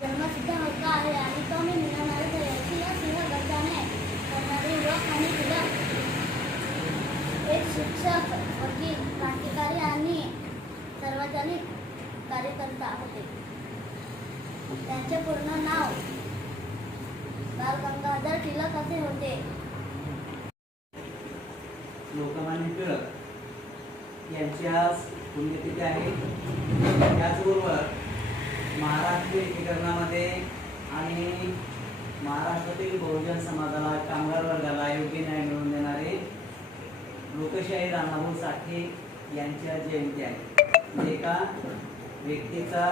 जन्मसिद्ध हक्क आहे आणि तो मी मिळवणारच करणारे युवक आणि एक शिक्षक वकील क्रांतिकारी आणि सार्वजनिक कार्यकर्ता होते त्यांचे पूर्ण नाव बाल गंगाधर टिळक असे होते लोकमान्य टिळक यांची आज पुण्यतिथी आहे. त्याचबरोबर महाराष्ट्र एकीकरणामध्ये आणि महाराष्ट्रातील बहुजन समाजाला कामगार वर्गाला योग्य न्याय मिळवून देणारे लोकशाही रामभाऊ साठे यांच्या जयंती आहे. म्हणजे एका व्यक्तीचा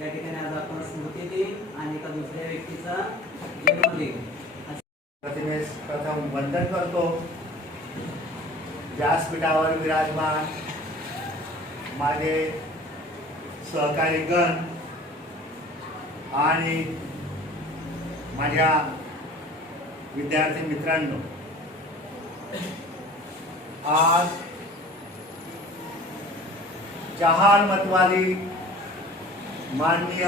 या ठिकाणी आज आपण स्मृती दिन आणि एका दुसऱ्या व्यक्तीचा जन्मदिन प्रतिमेस प्रथम वंदन करतो. व्यासपीठावर विराजमान. माझे सहकारी गण आणि माझ्या विद्यार्थी मित्रांनो आज जहाल मतवाली माननीय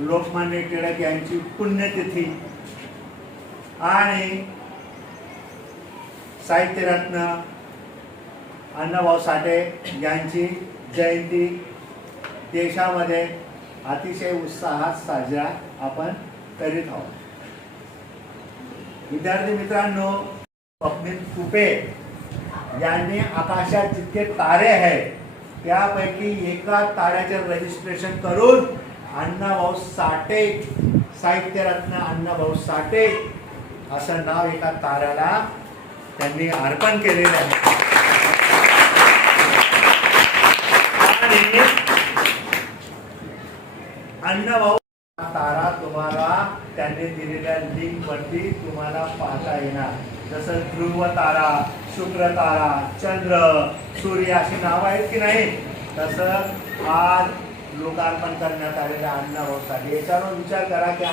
लोकमान्य टिळक यांची पुण्यतिथी आणि साहित्यरत्न अण्णाभाऊ साठे यांची जयंती देशामध्ये अतिशय उत्साहात साजरा आपण करीत आहोत. विद्यार्थी मित्रांनो स्वप्नील तुपे यांनी आकाशात जितके तारे आहेत त्यापैकी एका ताऱ्याचे रजिस्ट्रेशन करून अण्णाभाऊ साठे साहित्यरत्न अण्णाभाऊ साठे असं नाव एका ताऱ्याला त्यांनी अर्पण केलेलं आहे आणि अण्णा भाऊ तारा तुम्हाला त्यांनी दिलेल्या लिंक वरती तुम्हाला पाहता येणार. जसं ध्रुव तारा शुक्र तारा चंद्र सूर्य अशी नावं आहेत की नाही? तसं आज लोकार्पण करण्यात आलेल्या अण्णाभाऊ साठी याच्यावर विचार करा की